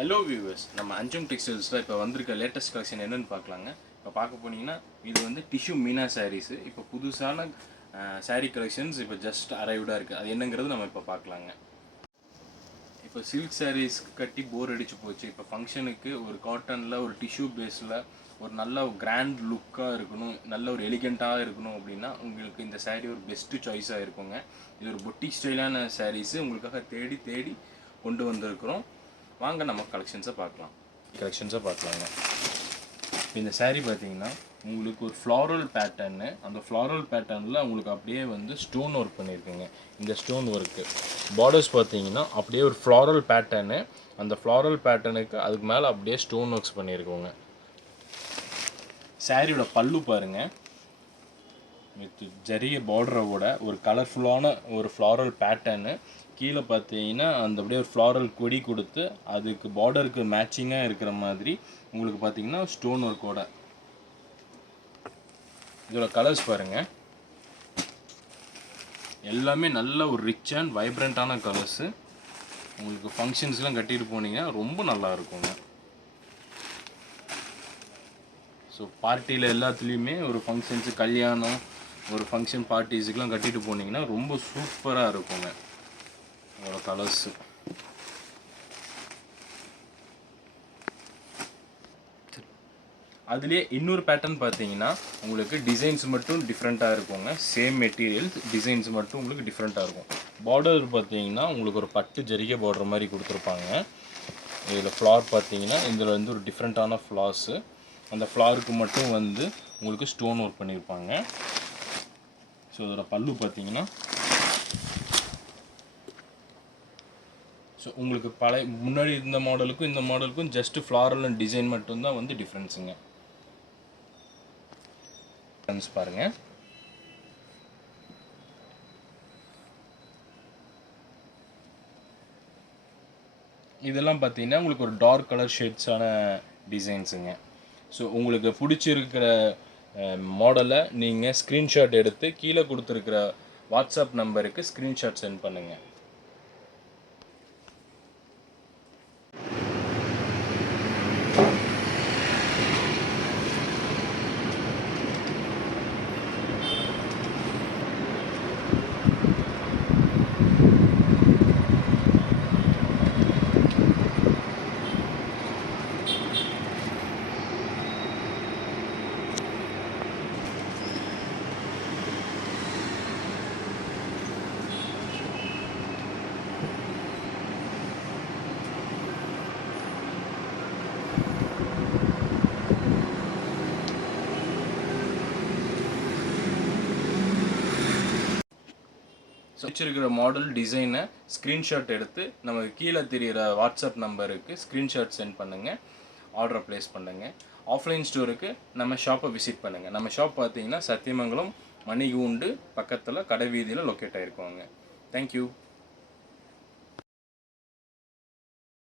Hello viewers, நம்ம அஞ்சும் டெக்ஸ்டைல்ஸில் இப்போ வந்திருக்க லேட்டஸ்ட் கலெக்ஷன் என்னென்னு பார்க்கலாங்க. இப்போ பார்க்க போனீங்கன்னா இது வந்து டிஷ்யூ மீனா சாரீஸு. இப்போ புதுசான சாரீ கலெக்ஷன்ஸ் இப்போ ஜஸ்ட் அரைவ்டாக இருக்குது. அது என்னங்கிறது நம்ம இப்போ பார்க்கலாங்க. இப்போ சில்க் சாரீஸ் கட்டி போர் அடிச்சு போச்சு. இப்போ ஃபங்க்ஷனுக்கு ஒரு காட்டனில் ஒரு டிஷ்யூ பேஸில் ஒரு நல்ல கிராண்ட் லுக்காக இருக்கணும், நல்ல ஒரு எலிகெண்ட்டாக இருக்கணும் அப்படின்னா உங்களுக்கு இந்த சாரீ ஒரு பெஸ்ட்டு சாய்ஸாக இருக்குங்க. இது ஒரு பொட்டிக் ஸ்டைலான சாரீஸு உங்களுக்காக தேடி தேடி கொண்டு வந்திருக்கிறோம். வாங்க நம்ம கலெக்ஷன்ஸை பார்க்கலாங்க. இந்த சாரீ பார்த்தீங்கன்னா உங்களுக்கு ஒரு ஃப்ளாரல் பேட்டர்னு, அந்த ஃப்ளாரல் பேட்டர்னில் உங்களுக்கு அப்படியே வந்து ஸ்டோன் ஒர்க் பண்ணியிருக்குங்க. இந்த ஸ்டோன் ஒர்க்கு பார்டர்ஸ் பார்த்தீங்கன்னா அப்படியே ஒரு ஃப்ளாரல் பேட்டர்னு, அந்த ஃப்ளாரல் பேட்டர்னுக்கு அதுக்கு மேலே அப்படியே ஸ்டோன் ஒர்க்ஸ் பண்ணியிருக்கோங்க. சாரியோட பல்லு பாருங்கள், வித் ஜரிய பார்டரோட ஒரு கலர்ஃபுல்லான ஒரு ஃப்ளாரல் பேட்டர்னு. கீழே பார்த்தீங்கன்னா அந்த அப்படியே ஒரு ஃப்ளாரல் கொடி கொடுத்து அதுக்கு பார்டருக்கு மேட்சிங்காக இருக்கிற மாதிரி உங்களுக்கு பார்த்தீங்கன்னா ஸ்டோன் ஒர்க்கோட. இதோட கலர்ஸ் பாருங்கள், எல்லாமே நல்ல ஒரு ரிச் அண்ட் வைப்ரண்ட்டான கலர்ஸு. உங்களுக்கு ஃபங்க்ஷன்ஸ்லாம் கட்டிட்டு போனீங்கன்னா ரொம்ப நல்லா இருக்குங்க. ஸோ பார்ட்டியில் எல்லாத்துலேயுமே ஒரு ஃபங்க்ஷன்ஸு, கல்யாணம், ஒரு ஃபங்க்ஷன் பார்ட்டிஸுக்கெலாம் கட்டிட்டு போனீங்கன்னா ரொம்ப சூப்பராக இருக்குங்க அதோட கலர்ஸு. அதுலேயே இன்னொரு பேட்டர்ன் பார்த்தீங்கன்னா உங்களுக்கு டிசைன்ஸ் மட்டும் டிஃப்ரெண்ட்டாக இருக்குங்க. சேம் மெட்டீரியல்ஸ், டிசைன்ஸ் மட்டும் உங்களுக்கு டிஃப்ரெண்ட்டாக இருக்கும். பார்டர் பார்த்தீங்கன்னா உங்களுக்கு ஒரு பட்டு ஜரிகை பார்டர் மாதிரி கொடுத்துருப்பாங்க. இதில் ஃப்ளார் பார்த்தீங்கன்னா இதில் வந்து ஒரு டிஃப்ரெண்ட்டான ஃப்ளார்ஸு, அந்த ஃப்ளாருக்கு மட்டும் வந்து உங்களுக்கு ஸ்டோன் ஒர்க் பண்ணியிருப்பாங்க. ஸோ இதோட பல்லு பார்த்தீங்கன்னா ஸோ உங்களுக்கு முன்னாடி இருந்த மாடலுக்கும் இந்த மாடலுக்கும் ஜஸ்ட்டு ஃப்ளாரல் அண்ட் டிசைன் மட்டும்தான் வந்து டிஃப்ரென்ஸுங்க. பாருங்கள், இதெல்லாம் பார்த்தீங்கன்னா உங்களுக்கு ஒரு டார்க் கலர் ஷேட்ஸான டிசைன்ஸுங்க. ஸோ உங்களுக்கு பிடிச்சிருக்கிற மாடலை நீங்கள் ஸ்க்ரீன்ஷாட் எடுத்து கீழே கொடுத்துருக்கிற வாட்ஸ்அப் நம்பருக்கு ஸ்க்ரீன்ஷாட் சென்ட் பண்ணுங்கள். ஸோ வச்சிருக்கிற மாடல் டிசைனை ஸ்க்ரீன்ஷாட் எடுத்து நமக்கு கீழே தெரிகிற வாட்ஸ்அப் நம்பருக்கு ஸ்க்ரீன்ஷாட் சென்ட் பண்ணுங்கள், ஆர்டரை ப்ளேஸ் பண்ணுங்கள். ஆஃப்லைன் ஸ்டோருக்கு நம்ம ஷாப்பை விசிட் பண்ணுங்கள். நம்ம ஷாப் பார்த்தீங்கன்னா சத்தியமங்கலம் மணிகூண்டு பக்கத்தில் கடை வீதியில் லொக்கேட் ஆகிருக்கோங்க. தேங்க்யூ.